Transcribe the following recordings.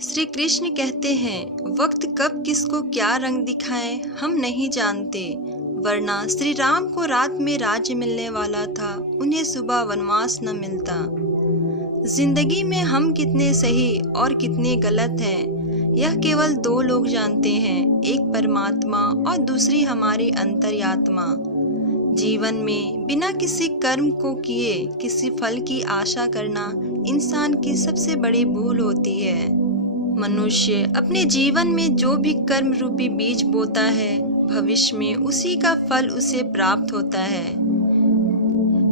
श्री कृष्ण कहते हैं, वक्त कब किसको क्या रंग दिखाए हम नहीं जानते, वरना श्री राम को रात में राज्य मिलने वाला था, उन्हें सुबह वनवास न मिलता। जिंदगी में हम कितने सही और कितने गलत हैं, यह केवल दो लोग जानते हैं, एक परमात्मा और दूसरी हमारी अंतर्यात्मा। जीवन में बिना किसी कर्म को किए किसी फल की आशा करना इंसान की सबसे बड़ी भूल होती है। मनुष्य अपने जीवन में जो भी कर्म रूपी बीज बोता है, भविष्य में उसी का फल उसे प्राप्त होता है।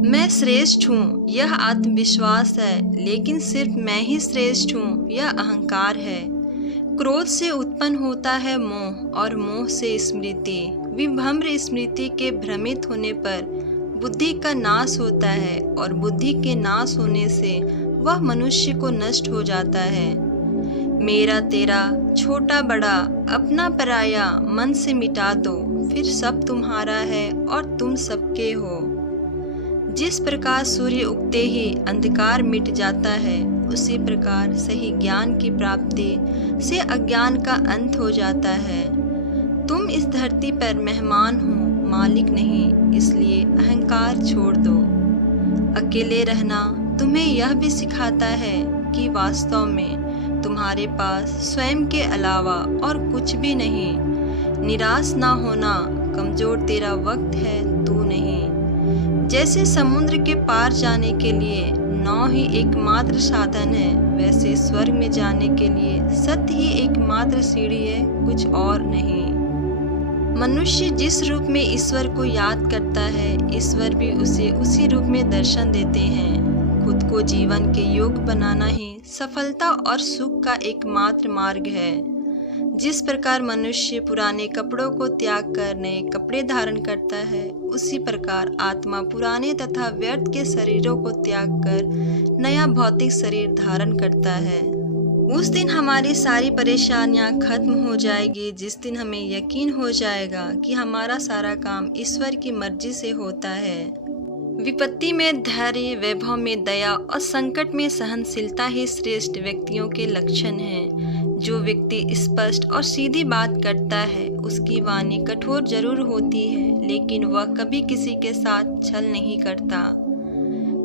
मैं श्रेष्ठ हूँ, यह आत्मविश्वास है, लेकिन सिर्फ मैं ही श्रेष्ठ हूँ, यह अहंकार है। क्रोध से उत्पन्न होता है मोह, और मोह से स्मृति। विभ्रम स्मृति के भ्रमित होने पर बुद्धि का नाश होता है, और बुद्धि के नाश होने से वह मनुष्य को नष्ट हो जाता है। मेरा तेरा, छोटा बड़ा, अपना पराया मन से मिटा दो, फिर सब तुम्हारा है और तुम सबके हो। जिस प्रकार सूर्य उगते ही अंधकार मिट जाता है, उसी प्रकार सही ज्ञान की प्राप्ति से अज्ञान का अंत हो जाता है। तुम इस धरती पर मेहमान हो, मालिक नहीं, इसलिए अहंकार छोड़ दो। अकेले रहना तुम्हें यह भी सिखाता है कि वास्तव में तुम्हारे पास स्वयं के अलावा और कुछ भी नहीं। निराश ना होना, कमजोर तेरा वक्त है, तू नहीं। जैसे समुद्र के पार जाने के लिए नाव ही एकमात्र साधन है, वैसे स्वर्ग में जाने के लिए सत्य ही एकमात्र सीढ़ी है, कुछ और नहीं। मनुष्य जिस रूप में ईश्वर को याद करता है, ईश्वर भी उसे उसी रूप में दर्शन देते हैं। खुद को जीवन के योग्य बनाना ही सफलता और सुख का एकमात्र मार्ग है। जिस प्रकार मनुष्य पुराने कपड़ों को त्याग कर नए कपड़े धारण करता है, उसी प्रकार आत्मा पुराने तथा व्यर्थ के शरीरों को त्याग कर नया भौतिक शरीर धारण करता है। उस दिन हमारी सारी परेशानियां खत्म हो जाएगी, जिस दिन हमें यकीन हो जाएगा कि हमारा सारा काम ईश्वर की मर्जी से होता है। विपत्ति में धैर्य, वैभव में दया और संकट में सहनशीलता ही श्रेष्ठ व्यक्तियों के लक्षण हैं। जो व्यक्ति स्पष्ट और सीधी बात करता है, उसकी वाणी कठोर जरूर होती है, लेकिन वह कभी किसी के साथ छल नहीं करता।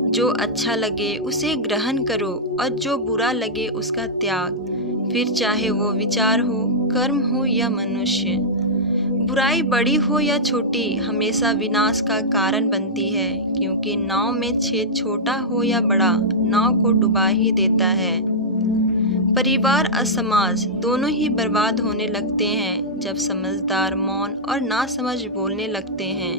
जो अच्छा लगे उसे ग्रहण करो, और जो बुरा लगे उसका त्याग, फिर चाहे वो विचार हो, कर्म हो या मनुष्य। बुराई बड़ी हो या छोटी हमेशा विनाश का कारण बनती है, क्योंकि नाव में छेद छोटा हो या बड़ा, नाव को डुबा ही देता है। परिवार और समाज दोनों ही बर्बाद होने लगते हैं जब समझदार मौन और नासमझ बोलने लगते हैं।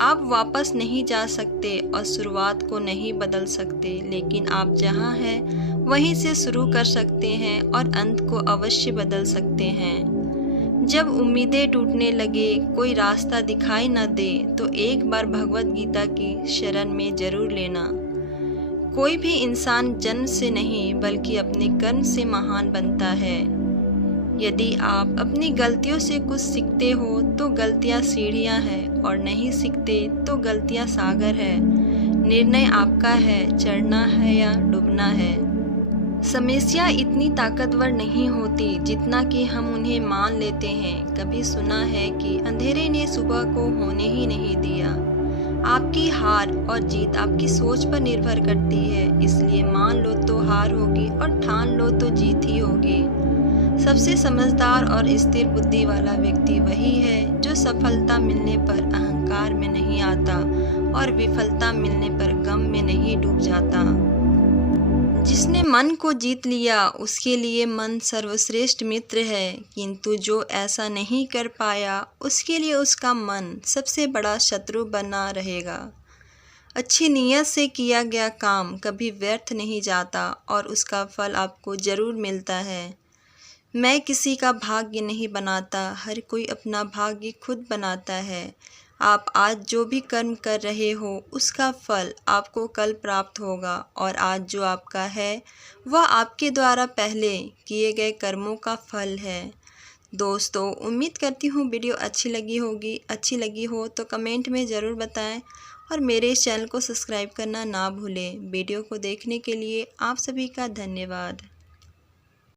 आप वापस नहीं जा सकते और शुरुआत को नहीं बदल सकते, लेकिन आप जहां हैं वहीं से शुरू कर सकते हैं और अंत को अवश्य बदल सकते हैं। जब उम्मीदें टूटने लगे, कोई रास्ता दिखाई न दे, तो एक बार भगवत गीता की शरण में जरूर लेना। कोई भी इंसान जन्म से नहीं बल्कि अपने कर्म से महान बनता है। यदि आप अपनी गलतियों से कुछ सीखते हो तो गलतियां सीढ़ियां हैं, और नहीं सीखते तो गलतियां सागर है। निर्णय आपका है, चढ़ना है या डूबना है। समस्या इतनी ताकतवर नहीं होती जितना कि हम उन्हें मान लेते हैं। कभी सुना है कि अंधेरे ने सुबह को होने ही नहीं दिया। आपकी हार और जीत आपकी सोच पर निर्भर करती है, इसलिए मान लो तो हार होगी और ठान लो तो जीत ही होगी। सबसे समझदार और स्थिर बुद्धि वाला व्यक्ति वही है जो सफलता मिलने पर अहंकार में नहीं आता और विफलता मिलने पर गम में नहीं डूब जाता। जिसने मन को जीत लिया उसके लिए मन सर्वश्रेष्ठ मित्र है, किंतु जो ऐसा नहीं कर पाया उसके लिए उसका मन सबसे बड़ा शत्रु बना रहेगा। अच्छी नीयत से किया गया काम कभी व्यर्थ नहीं जाता और उसका फल आपको जरूर मिलता है। मैं किसी का भाग्य नहीं बनाता, हर कोई अपना भाग्य खुद बनाता है। आप आज जो भी कर्म कर रहे हो उसका फल आपको कल प्राप्त होगा, और आज जो आपका है वह आपके द्वारा पहले किए गए कर्मों का फल है। दोस्तों, उम्मीद करती हूँ वीडियो अच्छी लगी होगी। अच्छी लगी हो तो कमेंट में ज़रूर बताएं, और मेरे इस चैनल को सब्सक्राइब करना ना भूलें। वीडियो को देखने के लिए आप सभी का धन्यवाद।